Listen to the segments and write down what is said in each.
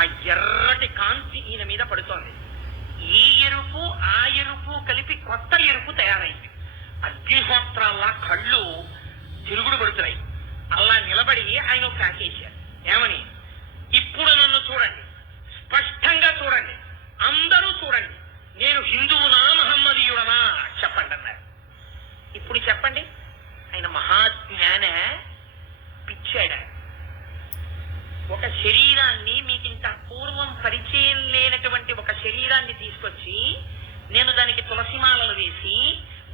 ఆ ఎర్రటి కాంతి ఈయన మీద పడుతోంది. ఈ ఎరుపు ఆ ఎరుపు కలిపి కొత్త ఎరుపు తయారైంది. అగ్నిహోత్రాల్లా కళ్ళు తిరుగుడు పడుతున్నాయి. అలా నిలబడి ఆయన కాకేశారు. ఏమని? ఇప్పుడు నన్ను చూడండి, స్పష్టంగా చూడండి, అందరూ చూడండి, నేను హిందువునా మహమ్మదీయుడనా చెప్పండి అన్నారు. ఇప్పుడు చెప్పండి. ఆయన మహాజ్ఞాన పిచ్చాడు. ఒక శరీరాన్ని, మీకింత పూర్వం పరిచయం లేనటువంటి ఒక శరీరాన్ని తీసుకొచ్చి నేను దానికి తులసిమాలలు వేసి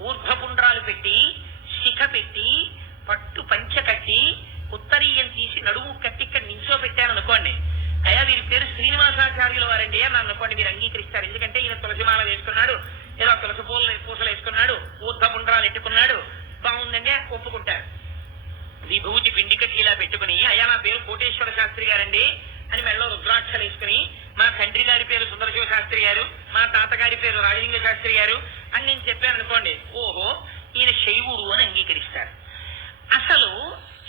ఊర్ధ్వపుండ్రాలు పెట్టి శిఖ పెట్టి పట్టు పంచ కట్టి ఉత్తరీయం తీసి నడుము కట్టి ఇక్కడ నించో పెట్టారనుకోండి, అయ్యా వీరి పేరు శ్రీనివాసాచార్యుల వారండి అని అనుకోండి, మీరు అంగీకరిస్తారు. ఎందుకంటే ఈయన తులసిమాల వేసుకున్నాడు, ఏదో తులసి పూసలు వేసుకున్నాడు, ఊర్ధ్వపుండ్రాలు ఎట్టుకున్నాడు, బాగుందండి ఒప్పుకుంటారు. విభూతి పిండికట్టి ఇలా పెట్టుకుని అయ్యా నా పేరు కోటేశ్వర శాస్త్రి గారండి అని మెడలో రుద్రాక్షలు వేసుకుని, మా తండ్రి గారి పేరు సుందరశివ శాస్త్రి గారు, మా తాతగారి పేరు రాజలింగ శాస్త్రి గారు అని నేను చెప్పాను అనుకోండి, ఓహో ఈయన శైవుడు అని అంగీకరిస్తారు. అసలు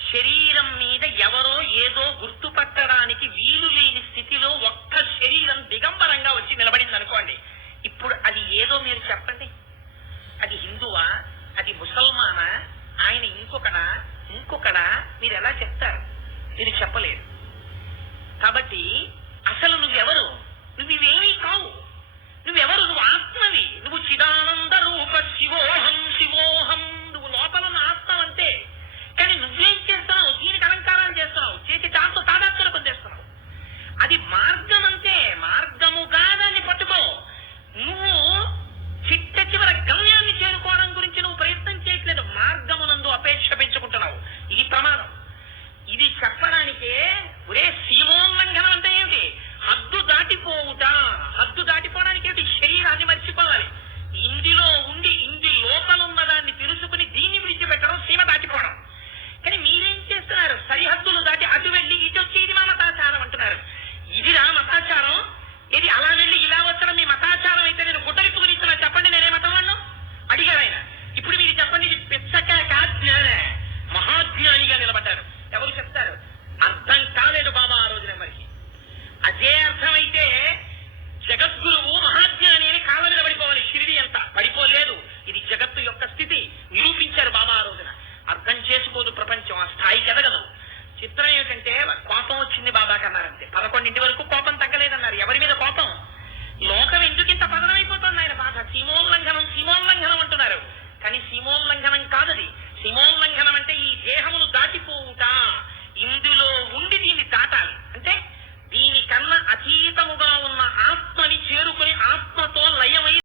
శరీరం మీద ఎవరో ఏదో గుర్తుపట్టడానికి వీలు లేని స్థితిలో ఒక్క శరీరం దిగంబరంగా వచ్చి నిలబడింది అనుకోండి, ఇప్పుడు అది ఏదో మీరు చెప్పండి. అది హిందువా, అది ముసల్మానా, ఆయన ఇంకొకడా మీరు ఎలా చెప్తారు? మీరు చెప్పలేరు. కాబట్టి అసలు నువ్వెవరు? నువ్వేమీ కావు. నువ్వెవరు? నువ్వు ఆత్మవి. నువ్వు చిదానంద రూప శివోహం శివోహం. నువ్వు లోపల ఆత్మ అంతే. కానీ నువ్వేం చేస్తున్నావు? దీనికి అలంకారాలు చేస్తున్నావు, చేతి దాంతో తాదాత్మ్యం చేస్తున్నావు. అది మార్గం అంతే. మార్గముగా దాన్ని పట్టుకో. నువ్వు చిట్ట చివర గమ్యాన్ని చేరుకోవడం గురించి నువ్వు ప్రయత్నం చేయట్లేదు, మార్గమునందు అపేక్ష పెంచుకుంటున్నావు. ఇది ప్రమాదం. ఇది చెప్పడానికే ఒరే సీమోల్లంఘనం అంటే ఏమిటి? హద్దు దాటిపోవుట. హద్దు దాటిపోవడానికి ఏమిటి? శరీరాన్ని మర్చిపోవాలి. ఇందులో ఉండి ఇంది లోపలున్న దాన్ని తెలుసుకుని దీన్ని విడిచిపెట్టడం సీమ దాటిపోవడం. కానీ మీరేం చేస్తున్నారు? సరిహద్దులు దాటి అటు వెళ్ళి ఇటు వచ్చి ఇది మా మతాచారం అంటున్నారు. ఇదిరా మతాచారం? ఇది అలా వెళ్ళి ఇలా వచ్చడం మీ మతాచారం అయితే నేను గుడ్డలిప్పుకుని ఇస్తున్నా, చెప్పండి నేనే మతం వాడిను అడిగారు ఆయన. ఇప్పుడు మీరు చెప్పండి, ఇది పిచ్చక జ్ఞాన మహాజ్ఞానిగా నిలబడ్డారు. ఎవరు చెప్తారు? అర్థం కాలేదు బాబా ఆ రోజున. మరికి అదే అర్థమైతే జగద్గురువు మహాజ్ఞాని అని కాళ్ళ మీద పడిపోవాలి. షిరిడి అంతా పడిపోలేదు. ఇది జగత్తు యొక్క స్థితి నిరూపించారు బాబా ఆ రోజున. అర్థం చేసుకోదు ప్రపంచం, ఆ స్థాయికి ఎదగదు. చిత్రం ఏమిటంటే కోపం వచ్చింది బాబాకి అన్నారంతే. 11 వరకు కోపం